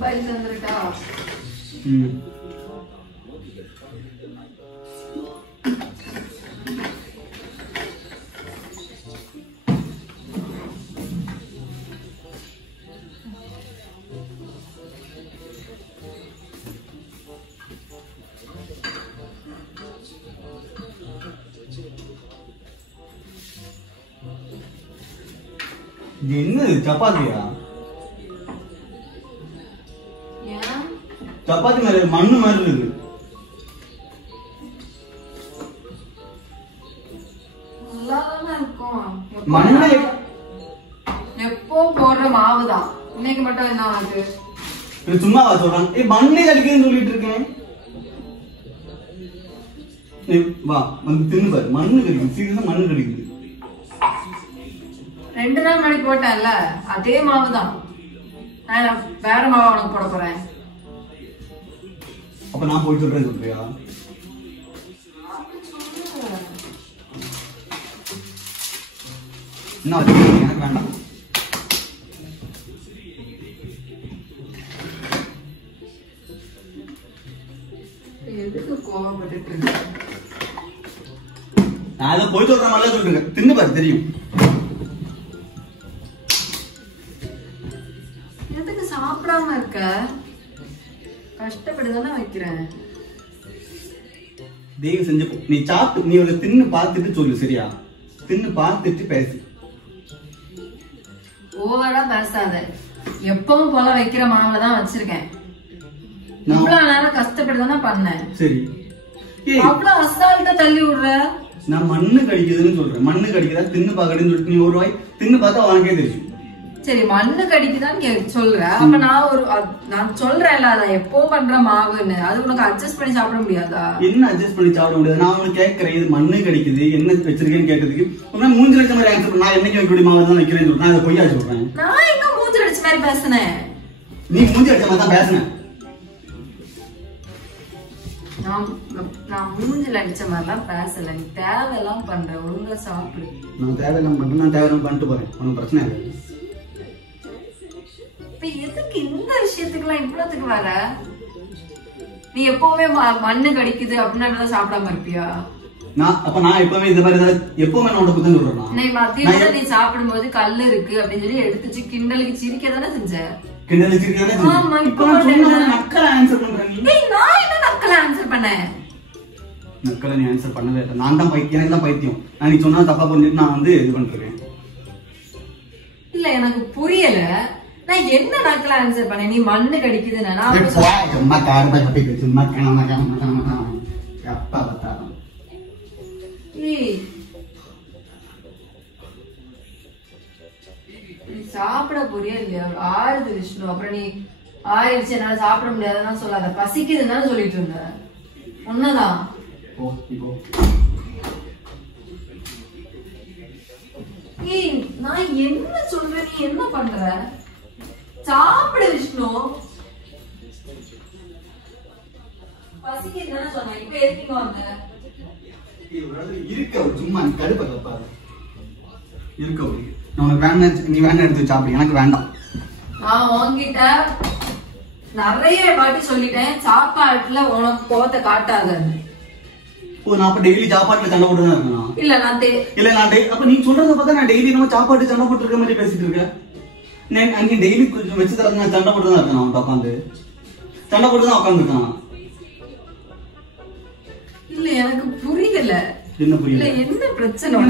Bike வந்துட்டா என்ன சப்பாத்தியா? சப்பாத்தி மாதிரி மண்ணு மாதிரி இருக்கு. மண்ணு எப்போ போடுற மாவுதான், இன்னைக்கு மட்டும் என்ன ஆகுது? சும்மாவா சொல்றான்? மண்ணே கடிக்குதுன்னு சொல்லிட்டு இருக்கேன். வா வந்து தின்னு பாரு, மண்ணு கடிக்குது. சீரியஸா மண்ணு கடிக்குது. 2 நாள் முன்னாடி போட்டேன்ல அதே மாவுதான். நான் வேற மாவு உனக்கு போட போறேன். அப்ப நான் போய் சொல்றேன் சொல்றியா? என்ன எனக்கு வேண்டாம். எதுக்கு கோவப்பட்டு இருக்க? நான் அதை போய் சொல்ற மாதிரி சொல்றேன். தின்னு பாரு தெரியும். எதுக்கு சாப்பிடாம இருக்க? கஷ்டப்பட்டுதானே வைக்கிறேன். தெய்வம் செஞ்சு நீ சாப்பிட்டு நீ ஒரு தின்னு பார்த்துட்டு சொல்லு சரியா? தின்னு பார்த்துட்டு பேசு. ஓவரா பேசாத. எப்பவும் போல வைக்கிற மாவுல தான் வச்சிருக்கேன். இவ்வளவு நேரம் கஷ்டப்பட்டுதானே பண்ணேன். சரி அவ்வளவு அசால்ட்டா தள்ளி விடுற. நான் மண்ணு கடிக்குதுன்னு சொல்றேன். மண்ணு கடிக்குதா தின்னு பாக்கணும்னு சொல்லிட்டு நீ ஒரு வாய் தின்னு பார்த்தா உனக்கே தெரியும். சரி மண்ணு கடிக்குதான்னு சொல்ற. அப்ப நான் சொல்றேன்ல அத எப்பவும் பண்ற மாவுன்னு, அது உனக்கு அட்ஜஸ்ட் பண்ணி சாப்பிட முடியாதா? என்ன அட்ஜஸ்ட் பண்ணி சாப்பிட முடியாது? நான் உனக்கு கேட்கறேன், இது மண்ணு கடிக்குது என்ன வச்சிருக்கேன்னு கேட்டதுக்கு மூஞ்சி அடிச்ச மாதிரி ஆன்சர். நான் என்னைக்கு வைக்கக்கூடிய மாவு தான் வைக்கிறேன்னு சொல்றேன். அதை பொய்யா சொல்றேன்? நான் எங்க மூஞ்சி அடிச்ச மாதிரி பேசுனேன்? நீ மூஞ்சி அடிச்ச மாதிரி தான் பேசுனேன். நான் மூஞ்சில அடிச்ச மாதிரிலாம் பேசல. நீ தேவையெல்லாம் பண்ற. ஒழுங்கா சாப்பிடு. நான் தேவையெல்லாம் பண்றேன். நான் தேவையெல்லாம் பண்ணிட்டு போறேன். உனக்கு பிரச்சனை இல்லை. இப்ப எதுக்கு இந்த விஷயத்துக்குலாம் இவ்வளவுக்கு வர? நீ எப்பவுமே மண்ணு கடிக்குது அப்படின்னா சாப்பிடாம இருப்பியா? நான் எப்பவுமே இந்த மாதிரி எப்பவுமே நான் உனக்கு தான் சொல்றேன். மத்தியம் நீ சாப்பிடும் போது கல்லு இருக்கு அப்படின்னு சொல்லி எடுத்துச்சு கிண்டலுக்கு சிரிக்க தானே செஞ்ச. கிண்டலுக்கு சிரிக்க நக்கல ஆன்சர் பண்றேன். நான் என்ன நக்கல ஆன்சர் பண்ணேன்? நக்கல நீ ஆன்சர் பண்ணவே இல்லை. நான் தான் எனக்கு தான் பைத்தியம். நீ சொன்னா தப்பா பண்ணிட்டு நான் வந்து இது பண்றேன். இல்ல எனக்கு புரியல. நான் என்ன நக்கல ஆன்சர் பண்ணேன்? நீ மண்ணு கடிக்குதுன்னா சாப்பிட புரிய இல்லையா? ஆறுது விஷ்ணு. அப்புறம் நீ ஆயிடுச்சு என்னால சாப்பிட முடியாதுன்னா சொல்லாத. பசிக்குதுன்னு சொல்லிட்டு இருந்த. உன்னதான் நான் என்ன சொல்றேன்? நீ என்ன பண்ற? சாப்பிடு விஷ்ணு. பசிக்குதுன்னு சொன்ன. இப்ப எதுக்கு வந்த? இருக்க சும்மா கடுப்ப கப்பாரு இருக்க. உனக்கு வேண்டாம், நீ வேண்டாம் எடுத்து சாப்பிடு. எனக்கு வேண்டாம். நான் உன்கிட்ட நிறைய வாட்டி சொல்லிட்டேன் சாப்பாட்டுல உனக்கு கோவத்தை காட்டாதன்னு. நான் அப்ப டெய்லி சாப்பாட்டுல சண்டை போட்டு தான் இருக்கேன். இல்ல நான் அப்ப நீ சொல்றத பார்த்தா நான் டெய்லி நம்ம சாப்பாட்டு சண்டை போட்டு இருக்க மாதிரி பேசிட்டு இருக்கேன். அங்கே டெய்லி கொஞ்சம் வச்சு தர நான் சண்டை போட்டு தான் இருக்கேன். அவன் உட்காந்து சண்டை போட்டு தான் உட்காந்துருக்கான். இல்ல எனக்கு புரியல. என்ன புரியல? என்ன பிரச்சனை?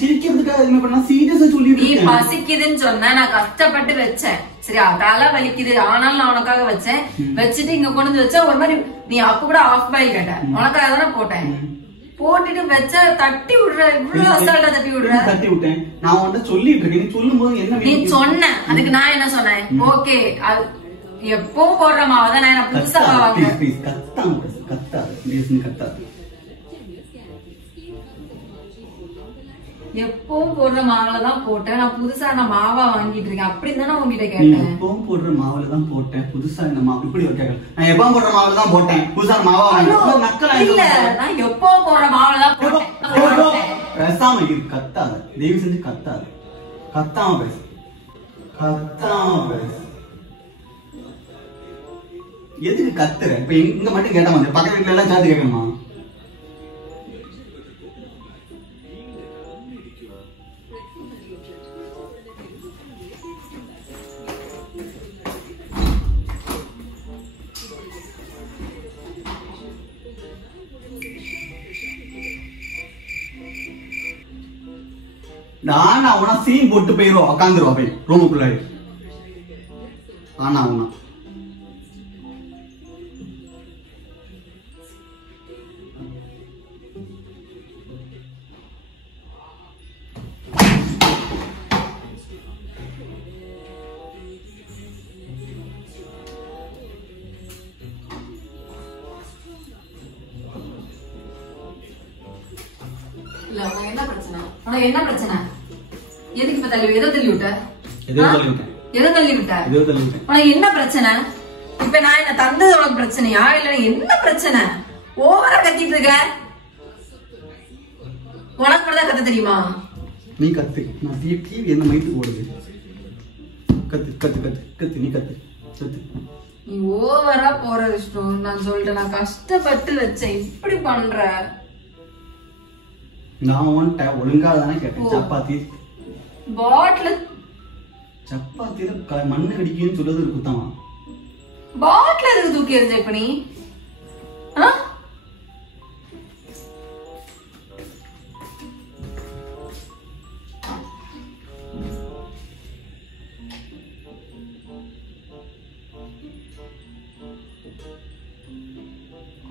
சிரிக்கிறதுக்காக என்ன பண்ணா சீரியஸா சொல்லிட்டு நீ பசிக்குதுன்னு சொன்ன. நான் கஷ்டப்பட்டு வச்சேன் சரியா? தலை வலிக்குது ஆனாலும் நான் உனக்காக வச்சேன். வச்சுட்டு இங்க கொண்டு வந்து வச்சா ஒரு மாதிரி நீ அப்ப கூட ஆஃப் பாயில் கேட்ட. உனக்காக தானே போட்டேன். போட்டுட்டு வச்ச தட்டி விடுற. இவ்வளவு அசால்ட்டா தட்டி விடுற. தட்டி விட்டேன். நான் உன்கிட்ட சொல்லிட்டு இருக்கேன். நீ சொல்லும் போது என்ன நீ சொன்ன? அதுக்கு நான் என்ன சொன்னேன்? ஓகே எப்பவும் போடுற மாவதான் நான் புதுசா எப்பவும் போடுற மாவுலதான் போட்டேன். நான் புதுசா நான் மாவா வாங்கிட்டு இருக்கேன் அப்படின்னு தானே உங்ககிட்ட கேட்டேன். எப்பவும் போடுற மாவுல தான் போட்டேன், புதுசா இந்த மாவு இப்படி ஒரு கேட்கல. நான் எப்பவும் போடுற மாவுல தான் போட்டேன், புதுசா மாவா வாங்கிட்டேன். நக்கலா இல்ல, நான் எப்பவும் போடுற மாவுலதான் போட்டேன். பேசாம இரு, கத்தாத, தயவு செஞ்சு கத்தாத, கத்தாம பேசு, கத்தாம பேசு. எதுக்கு கத்துற? இப்ப இங்க மட்டும் கேட்டா மாதிரி பக்கத்து வீட்டுல எல்லாம் சேர்த்து கேட்கணுமா? ஆனா உனா சீன் போட்டு போயிரும், உட்காந்துருவா போய் ரூமுக்குள்ள. ஆனா உனா இல்ல, உனக்கு என்ன பிரச்சனை? உனக்கு என்ன பிரச்சனை? எதுக்கு இப்ப தள்ளி எதை தள்ளி விட்ட? எதோ தள்ளி விட்டேன், எதை தள்ளி விட்ட? எதோ தள்ளி விட்டேன். உனக்கு என்ன பிரச்சனை? இப்ப நான் என்ன தந்தது உனக்கு பிரச்சனையா இல்ல என்ன பிரச்சனை? ஓவரா கத்திட்டு இருக்க. உனக்கு மட்டும் தான் கத்த தெரியுமா? நீ கத்து, நான் டிவி என்ன மைத்து ஓடுது. கத்து கத்து கத்து கத்து, நீ கத்து கத்து. நீ ஓவரா போற விஷ்ணு. நான் சொல்லிட்டேன், நான் கஷ்டப்பட்டு வச்சேன், இப்படி பண்ற. நான் உன்கிட்ட ஒழுங்கா தானே கேட்டேன். சப்பாத்தி பாட்டில் சப்பாத்தியில மண்ணு கடிக்குன்னு சொல்றது ஒரு குத்தமா? பாட்டில் எதுக்கு தூக்கி எறிஞ்ச இப்ப நீ?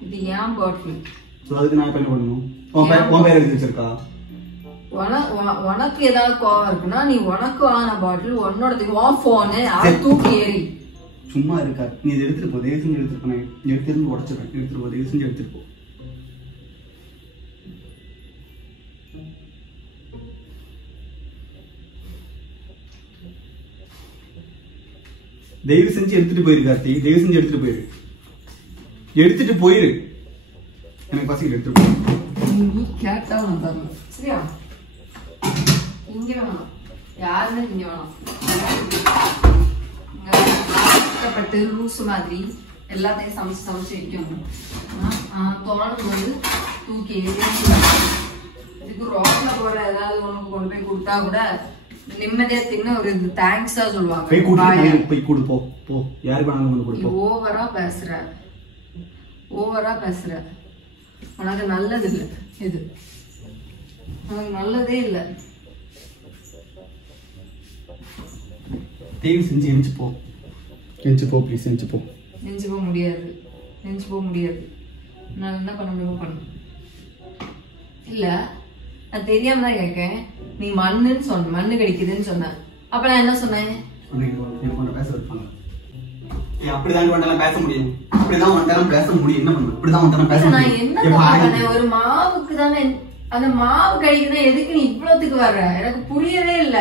இது ஏன் பாட்டில்? அதுக்கு நான் என்ன பண்ணணும்? உன் பேர் எழுதி வச்சிருக்கா? உனக்கு ஏதாவது கோவம் இருக்குன்னா நீ உனக்கு வாங்கின பாட்டில் உன்னோட போனு அதை தூக்கி ஏறி சும்மா இருக்கா. நீ இதை எடுத்துட்டு போ, தயவு செஞ்சு எடுத்துட்டு போனேன். எடுத்துருந்து உடச்சிருக்கேன், எடுத்துட்டு போ, தயவு செஞ்சு எடுத்துட்டு போ. தயவு செஞ்சு எடுத்துட்டு போயிரு கார்த்தி, தயவு செஞ்சு எடுத்துட்டு போயிரு, எடுத்துட்டு போயிரு. எனக்கு பசிக்கு எடுத்துட்டு போயிரு. நீ கேட்டா நான் தரணும், சரியா? இங்க வேணாம், யாருமே இங்க வேணாம். கஷ்டப்பட்டு லூசு மாதிரி எல்லாத்தையும் சமைச்சு சமைச்சு வைக்கணும். தோணும் போது தூக்கி இதுக்கு ரோட்ல போற ஏதாவது உனக்கு கொண்டு போய் கொடுத்தா கூட நிம்மதியா தின்னு ஒரு தேங்க்ஸா சொல்லுவாங்க. போய் கொடு, போ போ, யாரு வேணாலும் கொண்டு கொடு. ஓவரா பேசுற, ஓவரா பேசுற. உனக்கு நல்லது இல்லை, இது உனக்கு நல்லதே இல்லை. தயவு செஞ்சு எஞ்சி போ, எஞ்சி போ, ப்ளீஸ் எஞ்சி போ. நெஞ்சு போக முடியாது, நெஞ்சு போக முடியாது. நான் என்ன பண்ண முடியுமோ பண்ண. இல்ல, நான் தெரியாம தான் கேட்கேன். நீ மண்ணுன்னு சொன்ன, மண்ணு கடிக்குதுன்னு சொன்ன. அப்ப நான் என்ன சொன்னேன்? பேச வைப்பாங்க. அப்படிதான் பேச முடியும், அப்படிதான் பேச முடியும். என்ன பண்ண? இப்படிதான் பேச நான் என்ன பண்ணேன்? ஒரு மாவுக்கு தானே அந்த மாவு கடிக்குதுன்னா எதுக்கு நீ இவ்வளவுக்கு வர்ற? எனக்கு புரியவே இல்ல.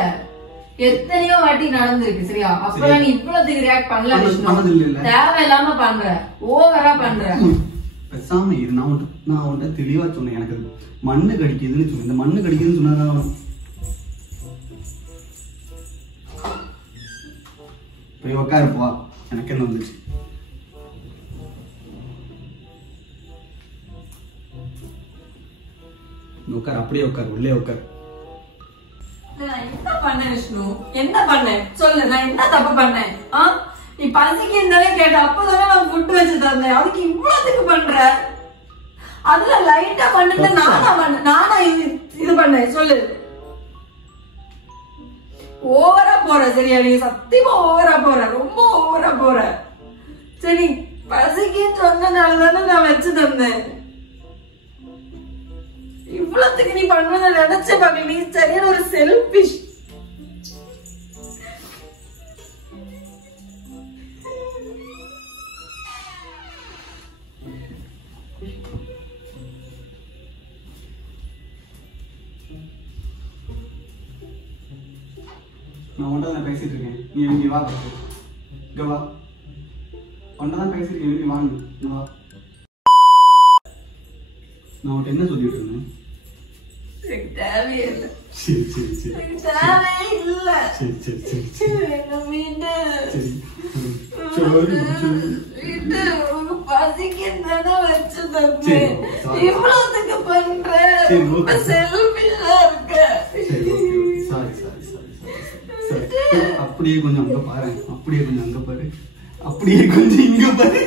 எத்தனையோ வாட்டி நடந்திருக்கு, சரியா? அப்பெல்லாம் நீ இவ்வளவுக்கு ரியாக்ட் பண்ணல. தேவையில்லாம பண்ற, ஓவரா பண்ற. பேசாம இரு. நான் உன்ட்ட தெளிவா சொன்னேன், எனக்கு மண்ணு கடிக்குதுன்னு சொன்னேன். இந்த மண்ணு கடிக்குதுன்னு சொன்னதான் போய் உட்காருப்பா. எனக்கு என்ன வந்துச்சு? உட்கார், அப்படியே உட்கார், உள்ளே உட்கார். என்ன பண்ண விஷ்ணு? என்ன பண்ணேன் சொல்லு? நான் என்ன தப்பு பண்ணேன்? நீ பசிக்கு இருந்தாலே கேட்ட, அப்பதானே நான் ஃபுட் வச்சு தந்தேன். அதுக்கு இவ்வளவுக்கு பண்ற? அதுல லைட்டா பண்ணது நானா இது பண்ணேன் சொல்லு? ஓவரா போற, சரியா? நீ சத்தியமா ஓவரா போற, ரொம்ப ஓவரா போற. சரி, பசிக்குன்னு சொன்னதாலதானே நான் வச்சு தந்தேன். இவ்வளவுக்கு நீ பண்றத நினைச்ச பாக்க, நீ சரியான ஒரு செல்பிஷ். நான் உன்ட்ட தான் பேசிட்டு இருக்கேன். நீ இங்க வா பாத்து. இங்க வா. உன்ட்ட தான் பேசிட்டு இருக்கேன். நீ வாங்க. இங்க வா. நான் உன்ட்ட என்ன சொல்லிட்டு இருந்தேன்? எனக்கு தேவையே இல்லை. சரி சரி சரி. எனக்கு தேவையே இல்லை. சரி சரி சரி சரி. என்ன மீண்டு. சரி. சரி. இது உனக்கு பசிக்குதுன்னா வச்சு தந்தேன். சரி. இவ்வளவுக்கு பண்ற. சரி, ரொம்ப ஓகே. செல்ஃபிஷா இருக்க. சரி okay. Sorry sorry sorry sorry. சரி. அப்படியே கொஞ்சம் அங்க பாரு. அப்படியே கொஞ்சம் அங்க பாரு. அப்படியே கொஞ்சம் இங்க பாரு.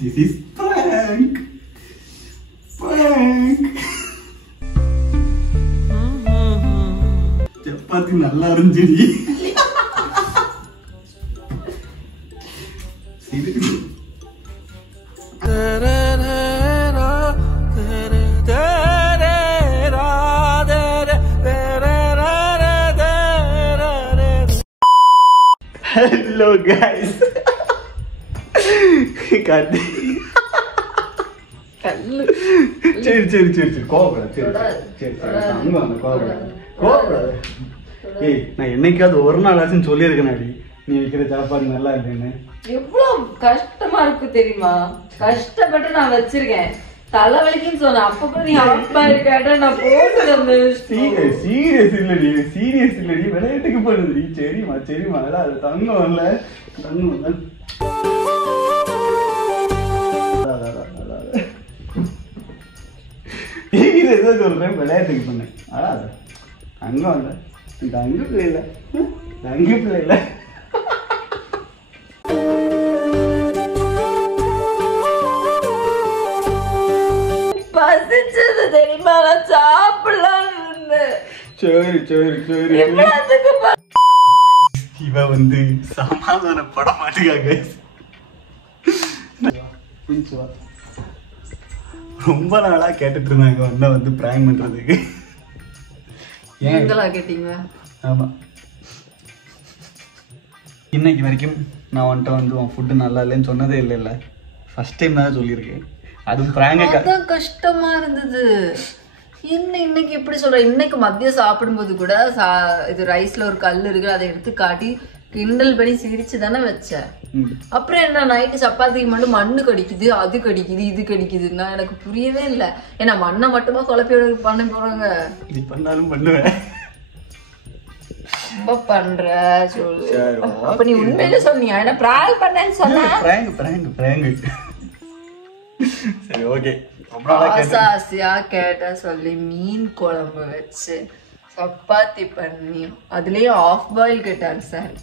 This is prank. Prank. Chapati நல்லா இருந்துச்சு. இது Hello guys. கட்டி கல்லு. சரி சரி சரி சரி கோவப்படாது. சரி சரி சரி அங்க வாங்க கோவப்படாது. கோவப்படாது. ஏய் நான் என்னைக்காவது ஒரு நாள் ஆச்சுன்னு சொல்லியிருக்கேனாடி நீ வைக்கிற சாப்பாடு நல்லா இல்லைன்னு. எவ்வளவு கஷ்டமா இருக்கு தெரியுமா? கஷ்டப்பட்டு நான் வச்சிருக்கேன். தலைவலிக்குன்னு சொன்னேன். அப்ப கூட நீ ஆஃப் பாயில் கேட்டா நான் போட்டு சீரியஸ் இல்லடி விளையாட்டுக்கு போடுதுடி. சரிம்மா சரிம்மா அது தங்கம் இல்ல தங்கம் இல்ல. ஏதோ சொல்றேன் விளையாட்டுக்கு பண்ணேன். அதான் தங்கம் இல்ல தங்க பிள்ளை இல்ல தங்க பிள்ளை இல்ல. பசிச்சது தெரியுமா? நான் சாப்பிடலான்னு இருந்தேன். சரி சரி சரி. இவ வந்து சமாதானப்பட மாட்டேங்க. ரொம்ப நாளா கேட்டுட்டு இருந்தாங்க அண்ணா வந்து பிராங்க் பண்றதுக்கு. நீங்களா கேட்டீங்க? ஆமா. இன்னைக்கு வரைக்கும் நான் வந்துட்டு வந்து உன் ஃபுட்டு நல்லா இல்லைன்னு சொன்னதே இல்லைல்ல. ஃபர்ஸ்ட் டைம் தான் சொல்லியிருக்கேன். அதுவும் பிராங்க கஷ்டமா இருந்தது. இன்னைக்கு எப்படி சொல்ற? இன்னைக்கு மதியம் சாப்பிடும்போது கூட இது ரைஸ்ல ஒரு கல் இருக்கு, அதை எடுத்து காட்டி கிண்டல் பண்ணி சிரிச்சு தானே வச்சேன். அப்புறம் என்ன நைட்டு சப்பாத்திக்கு மட்டும் மண்ணு கடிக்குது, அது கடிக்குது, இது கடிக்குதுன்னா எனக்கு புரியவே இல்லை. ஏன்னா மண்ணை மட்டுமா குழப்பி பண்ண போறாங்க. இது பண்ணாலும் பண்ணுவேன். ரொம்ப பண்ற சொல்லு. அப்ப நீ உண்மையில சொன்னியா? என்ன பிராங்க் பண்ணேன்னு சொன்ன? பிராங்க். சரி ஓகே. ஆசையா கேட்ட சொல்லி மீன் குழம்பு வச்சு சப்பாத்தி பண்ணி அதுலயும் ஆஃப் பாயில் கேட்டாரு சார்.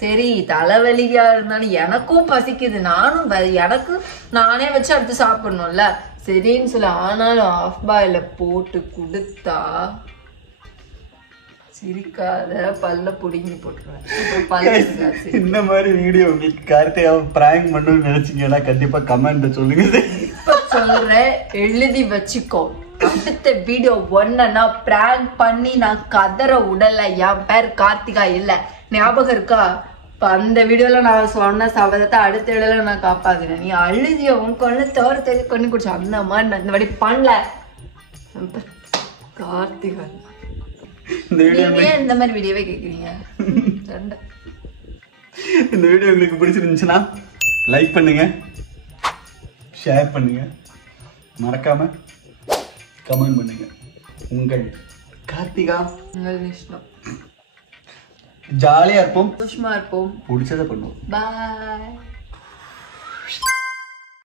சரி தலைவலியா இருந்தாலும் எனக்கும் பசிக்குது, எனக்கு நானே வச்சு அடுத்து சாப்பிடணும்ல, சரின்னு சொல்லி ஆனாலும் ஆஃப் பாயில போட்டு கொடுத்தா சிரிக்காத பல்ல புடிங்கி போட்டுருவேன். இந்த மாதிரி வீடியோ உங்களுக்கு கார்த்திகா பிராங்க் பண்ணணும்னு நினைச்சீங்கன்னா கண்டிப்பா கமெண்ட் சொல்லுங்க. இப்ப சொல்றேன் எழுதி வச்சுக்கோ. அடுத்த வீடியோ ஒன்னா பிராங்க் பண்ணி நான் கதற உடல. என் பேர் கார்த்திகா இல்ல, ஞாபகம் இருக்கா? அந்த வீடியோல நான் சொன்ன சபதத்தை அடுத்த வீடியோல நான் காப்பாத்துறேன். நீ அழுதிய உன் கொண்டு தோற தெரிய கொண்டு குடிச்சு அந்த மாதிரி நான் இந்த வாட்டி பண்ணல. கார்த்திகா இந்த மாதிரி வீடியோவே கேக்குறீங்க. இந்த வீடியோ உங்களுக்கு பிடிச்சிருந்துச்சுன்னா லைக் பண்ணுங்க, ஷேர் பண்ணுங்க, மறக்காம கமெண்ட் பண்ணுங்க. உங்கள் கார்த்திகா. உங்கள் விஷ்ணு. ஜாலியா இருப்போம், சந்தோஷமா இருப்போம், பிடிச்சதை பண்ணுவோம். பாய்.